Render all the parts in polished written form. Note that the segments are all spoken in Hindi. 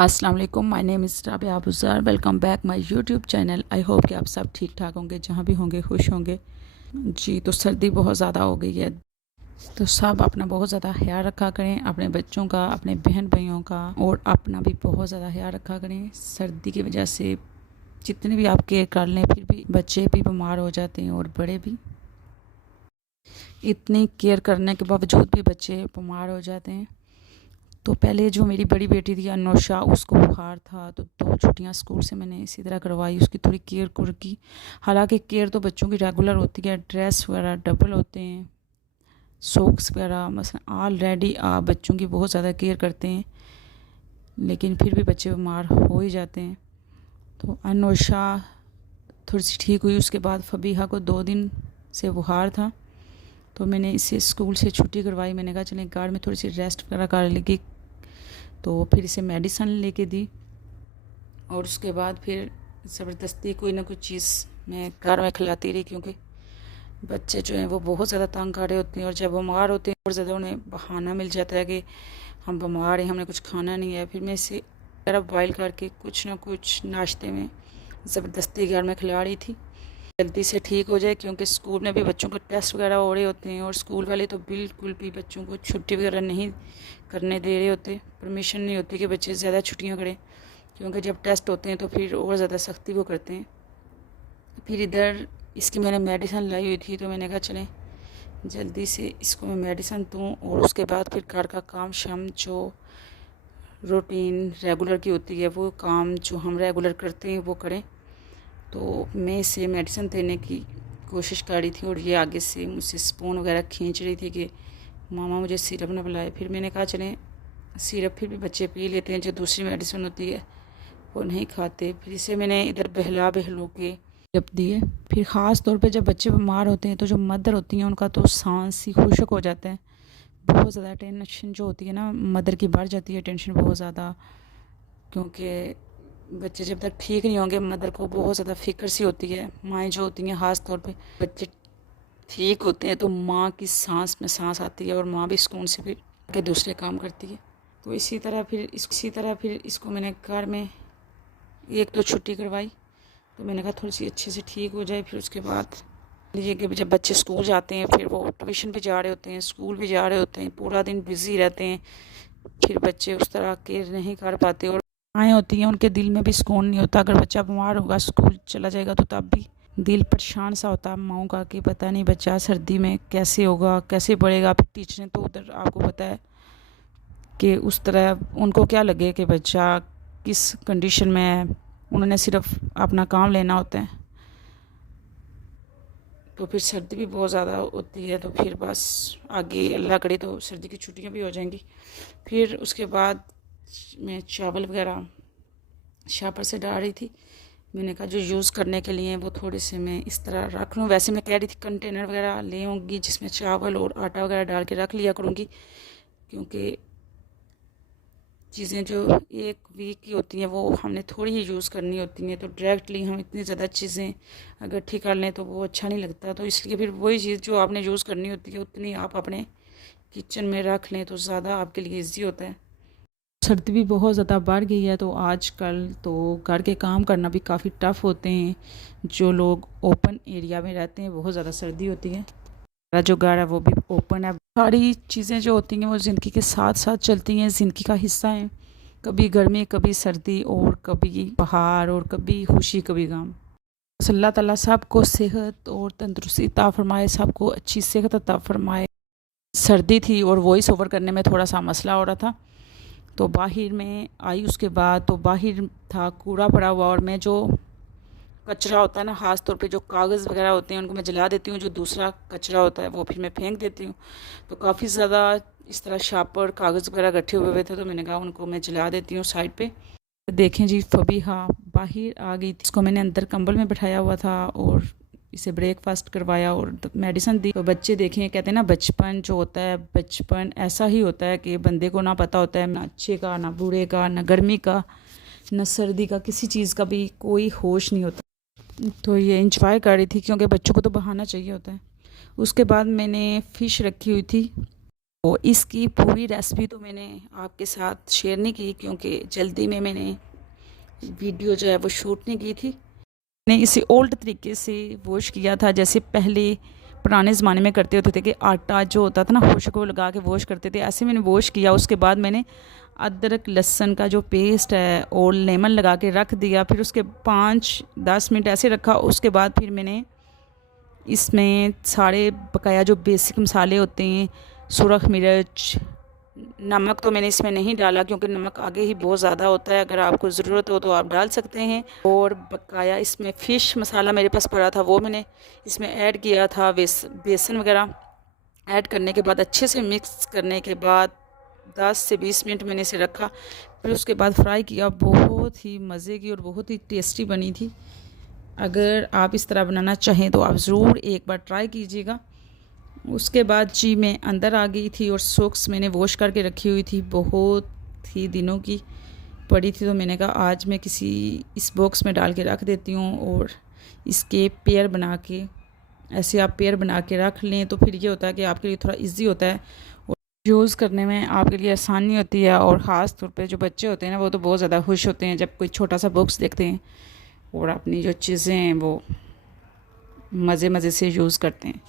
अस्सलाम वालेकुम, my name is Rabia Abuzar. Welcome back my YouTube channel. I hope कि आप सब ठीक ठाक होंगे, जहाँ भी होंगे खुश होंगे। जी, तो सर्दी बहुत ज़्यादा हो गई है, तो सब अपना बहुत ज़्यादा ख्याल रखा करें, अपने बच्चों का, अपने बहन भाइयों का, और अपना भी बहुत ज़्यादा ख्याल रखा करें। सर्दी की वजह से जितने भी आप केयर कर लें, फिर भी बच्चे भी बीमार हो जाते हैं और बड़े भी। इतनी केयर करने के बावजूद भी बच्चे बीमार हो जाते हैं। तो पहले जो मेरी बड़ी बेटी थी अनोशा, उसको बुखार था, तो 2 छुट्टियाँ स्कूल से मैंने इसी तरह करवाई, उसकी थोड़ी केयर कुर की। हालांकि केयर तो बच्चों की रेगुलर होती है, ड्रेस वगैरह डबल होते हैं, सॉक्स वगैरह, मसलन ऑलरेडी आप बच्चों की बहुत ज़्यादा केयर करते हैं, लेकिन फिर भी बच्चे बीमार हो ही जाते हैं। तो अनोशा थोड़ी सी ठीक हुई, उसके बाद फबीहा को 2 दिन से बुखार था, तो मैंने इसे स्कूल से छुट्टी करवाई। मैंने कहा चलें घर में थोड़ी सी रेस्ट वगैरह कर लेगी, तो फिर इसे मेडिसन लेके दी, और उसके बाद फिर ज़बरदस्ती कोई ना कोई चीज़ मैं घर में खिलाती रही, क्योंकि बच्चे जो हैं वो बहुत ज़्यादा तंग आ रहे होते हैं, और जब बीमार होते हैं और ज़्यादा उन्हें बहाना मिल जाता है कि हम बीमार हैं, हमने कुछ खाना नहीं है। फिर मैं इसे तरफ बॉयल करके कुछ ना कुछ नाश्ते में ज़बरदस्ती घर में खिला रही थी, जल्दी से ठीक हो जाए, क्योंकि स्कूल में भी बच्चों को टेस्ट वगैरह हो रहे होते हैं, और स्कूल वाले तो बिल्कुल भी बच्चों को छुट्टी वगैरह नहीं करने दे रहे होते, परमिशन नहीं होती कि बच्चे ज़्यादा छुट्टियां करें, क्योंकि जब टेस्ट होते हैं तो फिर और ज़्यादा सख्ती वो करते हैं। फिर इधर इसकी मैंने मेडिसिन लाई हुई थी, तो मैंने कहा चलें जल्दी से इसको मैं मेडिसिन दूँ, और उसके बाद फिर घर का काम शाम जो रूटीन रेगुलर की होती है, वो काम जो हम रेगुलर करते हैं वो करें। तो मैं इसे मेडिसिन देने की कोशिश कर रही थी, और ये आगे से मुझसे स्पून वगैरह खींच रही थी कि मामा मुझे सिरप ना पिलाए। फिर मैंने कहा चलें सिरप फिर भी बच्चे पी लेते हैं, जो दूसरी मेडिसिन होती है वो नहीं खाते। फिर इसे मैंने इधर बहला बहलो के सिरप दिए। फिर ख़ास तौर पे जब बच्चे बीमार होते हैं, तो जो मदर होती हैं उनका तो सांस ही खुशक हो जाता है, बहुत ज़्यादा टेंशन जो होती है ना मदर की बढ़ जाती है, टेंशन बहुत ज़्यादा, क्योंकि बच्चे जब तक ठीक नहीं होंगे मदर को बहुत ज़्यादा फ़िक्र सी होती है। माएँ जो होती हैं ख़ास तौर पे, बच्चे ठीक होते हैं तो माँ की सांस में सांस आती है, और माँ भी सुकून से फिर के दूसरे काम करती है। तो इसी तरह फिर इसको मैंने घर में एक तो छुट्टी करवाई, तो मैंने कहा थोड़ी सी अच्छे से ठीक हो जाए। फिर उसके बाद लीजिए कि जब बच्चे स्कूल जाते हैं, फिर वो ट्यूशन भी जा रहे होते हैं, स्कूल भी जा रहे होते हैं, पूरा दिन बिज़ी रहते हैं, फिर बच्चे उस तरह केयर नहीं कर पाते, और माएँ होती हैं उनके दिल में भी सुकून नहीं होता। अगर बच्चा बीमार होगा, स्कूल चला जाएगा, तो तब भी दिल परेशान सा होता है माओं का कि पता नहीं बच्चा सर्दी में कैसे होगा, कैसे पढ़ेगा। फिर टीचरें तो उधर आपको पता है कि उस तरह उनको क्या लगे कि बच्चा किस कंडीशन में है, उन्होंने सिर्फ अपना काम लेना होता है। तो फिर सर्दी भी बहुत ज़्यादा होती है, तो फिर बस आगे अल्लाह करे तो सर्दी की छुट्टियां भी हो जाएंगी। फिर उसके बाद मैं चावल वगैरह शापर से डाल रही थी। मैंने कहा जो यूज़ करने के लिए वो थोड़े से मैं इस तरह रख लूँ। वैसे मैं कह रही थी कंटेनर वगैरह ले आऊँगी जिसमें चावल और आटा वगैरह डाल के रख लिया करूँगी, क्योंकि चीज़ें जो एक वीक की होती हैं वो हमने थोड़ी ही यूज़ करनी होती हैं, तो डायरेक्टली हम इतनी ज़्यादा चीज़ें इकट्ठी कर लें तो वो अच्छा नहीं लगता। तो इसलिए फिर वही चीज़ जो आपने यूज़ करनी होती है उतनी आप अपने किचन में रख लें, तो ज़्यादा आपके लिए ईजी होता है। सर्दी भी बहुत ज़्यादा बढ़ गई है, तो आजकल तो घर के काम करना भी काफ़ी टफ़ होते हैं। जो लोग ओपन एरिया में रहते हैं बहुत ज़्यादा सर्दी होती है। मेरा जो घर है वो भी ओपन है। सारी चीज़ें जो होती हैं वो ज़िंदगी के साथ साथ चलती हैं, ज़िंदगी का हिस्सा हैं। कभी गर्मी, कभी सर्दी, और कभी बहार, और कभी खुशी, कभी गम। बस अल्लाह ताला सबको सेहत और तंदुरुस्ती अता फरमाए, सबको अच्छी सेहत अता फरमाए। सर्दी थी और वॉइस ओवर करने में थोड़ा सा मसला हो रहा था, तो बाहर में आई। उसके बाद तो बाहर था कूड़ा पड़ा हुआ, और मैं जो कचरा होता है ना, ख़ास तौर पे जो कागज़ वगैरह होते हैं उनको मैं जला देती हूँ, जो दूसरा कचरा होता है वो फिर मैं फेंक देती हूँ। तो काफ़ी ज़्यादा इस तरह शापर कागज़ वगैरह इकट्ठे हुए थे, तो मैंने कहा उनको मैं जला देती हूँ साइड पे। देखें जी, फबीहा बाहर आ गई थी, इसको मैंने अंदर कंबल में बैठाया हुआ था, और इसे ब्रेकफास्ट करवाया और मेडिसिन दी। तो बच्चे देखें, कहते हैं ना बचपन जो होता है, बचपन ऐसा ही होता है कि बंदे को ना पता होता है ना अच्छे का, ना बुरे का, ना गर्मी का, ना सर्दी का, किसी चीज़ का भी कोई होश नहीं होता। तो ये इंजॉय कर रही थी, क्योंकि बच्चों को तो बहाना चाहिए होता है। उसके बाद मैंने फ़िश रखी हुई थी, तो इसकी पूरी रेसिपी तो मैंने आपके साथ शेयर नहीं की, क्योंकि जल्दी में मैंने वीडियो जो है वो शूट नहीं की थी। मैंने इसे ओल्ड तरीके से वॉश किया था, जैसे पहले पुराने ज़माने में करते होते थे कि आटा जो होता था ना खुशक को लगा के वॉश करते थे, ऐसे मैंने वॉश किया। उसके बाद मैंने अदरक लहसुन का जो पेस्ट है और लेमन लगा के रख दिया। फिर उसके 5-10 मिनट ऐसे रखा। उसके बाद फिर मैंने इसमें सारे बकाया जो बेसिक मसाले होते हैं, सुरख मिर्च, नमक तो मैंने इसमें नहीं डाला क्योंकि नमक आगे ही बहुत ज़्यादा होता है। अगर आपको ज़रूरत हो तो आप डाल सकते हैं। और बकाया इसमें फ़िश मसाला मेरे पास पड़ा था, वो मैंने इसमें ऐड किया था। बेसन वगैरह ऐड करने के बाद अच्छे से मिक्स करने के बाद 10 से 20 मिनट मैंने इसे रखा। फिर उसके बाद फ्राई किया। बहुत ही मज़े की और बहुत ही टेस्टी बनी थी। अगर आप इस तरह बनाना चाहें तो आप ज़रूर एक बार ट्राई कीजिएगा। उसके बाद जी मैं अंदर आ गई थी और सॉक्स मैंने वॉश करके रखी हुई थी, बहुत ही दिनों की पड़ी थी। तो मैंने कहा आज मैं किसी इस बॉक्स में डाल के रख देती हूँ और इसके पेयर बना के, ऐसे आप पेयर बना के रख लें तो फिर ये होता है कि आपके लिए थोड़ा इजी होता है और यूज़ करने में आपके लिए आसानी होती है। और ख़ास तौर पे जो बच्चे होते हैं ना, वो तो बहुत ज़्यादा खुश होते हैं जब कोई छोटा सा बॉक्स देखते हैं और अपनी जो चीज़ें हैं वो मज़े से यूज़ करते हैं।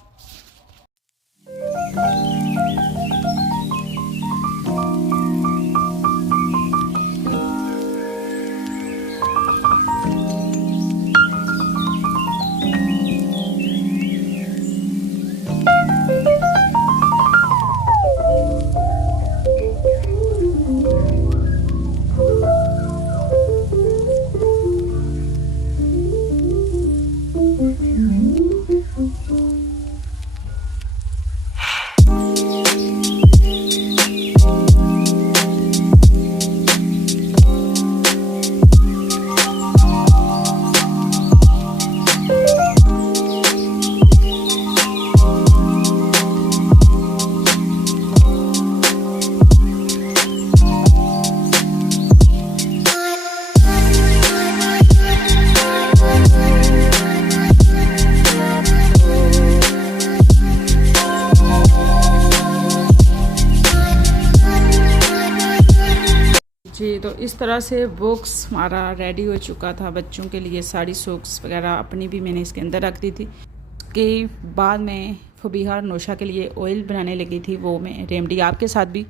जी तो इस तरह से बॉक्स हमारा रेडी हो चुका था बच्चों के लिए। साड़ी सॉक्स वगैरह अपनी भी मैंने इसके अंदर रख दी थी। उसके बाद मैं फबीहा और नौशा के लिए ऑयल बनाने लगी थी, वो मैं रेमेडी आपके साथ भी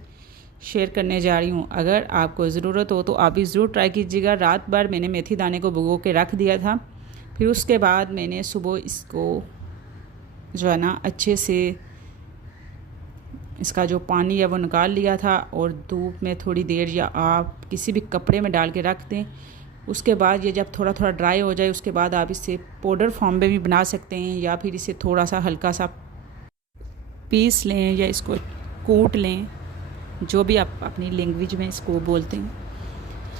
शेयर करने जा रही हूँ। अगर आपको ज़रूरत हो तो आप भी ज़रूर ट्राई कीजिएगा। रात भर मैंने मेथी दाने को भिगो के रख दिया था। फिर उसके बाद मैंने सुबह इसको जो है ना अच्छे से इसका जो पानी है वो निकाल लिया था और धूप में थोड़ी देर या आप किसी भी कपड़े में डाल के रख दें। उसके बाद ये जब थोड़ा थोड़ा ड्राई हो जाए उसके बाद आप इसे पाउडर फॉर्म में भी बना सकते हैं या फिर इसे थोड़ा सा हल्का सा पीस लें या इसको कूट लें, जो भी आप अपनी लैंग्वेज में इसको बोलते हैं।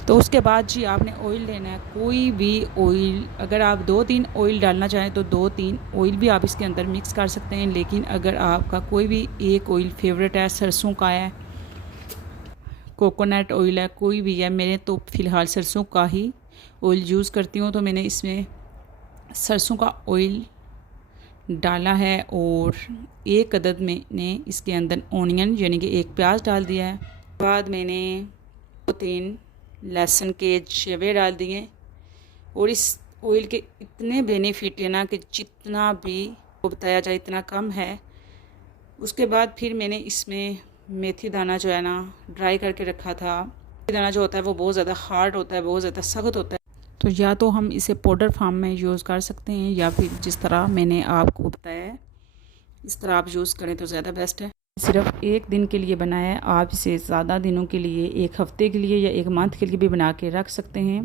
तो उसके बाद जी आपने ऑयल लेना है, कोई भी ऑयल। अगर आप 2-3 ऑयल डालना चाहें तो 2-3 ऑयल भी आप इसके अंदर मिक्स कर सकते हैं। लेकिन अगर आपका कोई भी एक ऑयल फेवरेट है, सरसों का है, कोकोनट ऑयल है, कोई भी है, मैंने तो फ़िलहाल सरसों का ही ऑयल यूज़ करती हूँ। तो मैंने इसमें सरसों का ऑयल डाला है और एक अदद मैंने इसके अंदर ऑनियन यानी कि एक प्याज डाल दिया है। बाद मैंने 2-3 लहसुन के चवे डाल दिए। और इस ऑयल के इतने बेनिफिट है ना कि जितना भी बताया जाए इतना कम है। उसके बाद फिर मैंने इसमें मेथी दाना जो है ना ड्राई करके रखा था। मेथी दाना जो होता है वो बहुत ज़्यादा हार्ड होता है, बहुत ज़्यादा सख्त होता है। तो या तो हम इसे पाउडर फॉर्म में यूज़ कर सकते हैं या फिर जिस तरह मैंने आपको बताया है इस तरह आप यूज़ करें तो ज़्यादा बेस्ट है। सिर्फ एक दिन के लिए बनाया है, आप इसे ज़्यादा दिनों के लिए, एक हफ़्ते के लिए या एक मंथ के लिए भी बना के रख सकते हैं।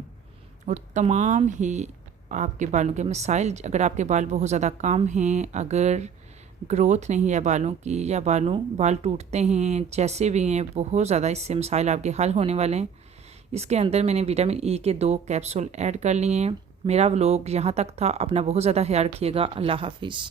और तमाम ही आपके बालों के मसाइल, अगर आपके बाल बहुत ज़्यादा कम हैं, अगर ग्रोथ नहीं है बालों की या बाल टूटते हैं, जैसे भी हैं, बहुत ज़्यादा इससे मसाइल आपके हल होने वाले हैं। इसके अंदर मैंने विटामिन ई के 2 कैप्सूल ऐड कर लिए हैं। मेरा व्लॉग यहाँ तक था। अपना बहुत ज़्यादा ख्याल रखिएगा। अल्लाह हाफिज़।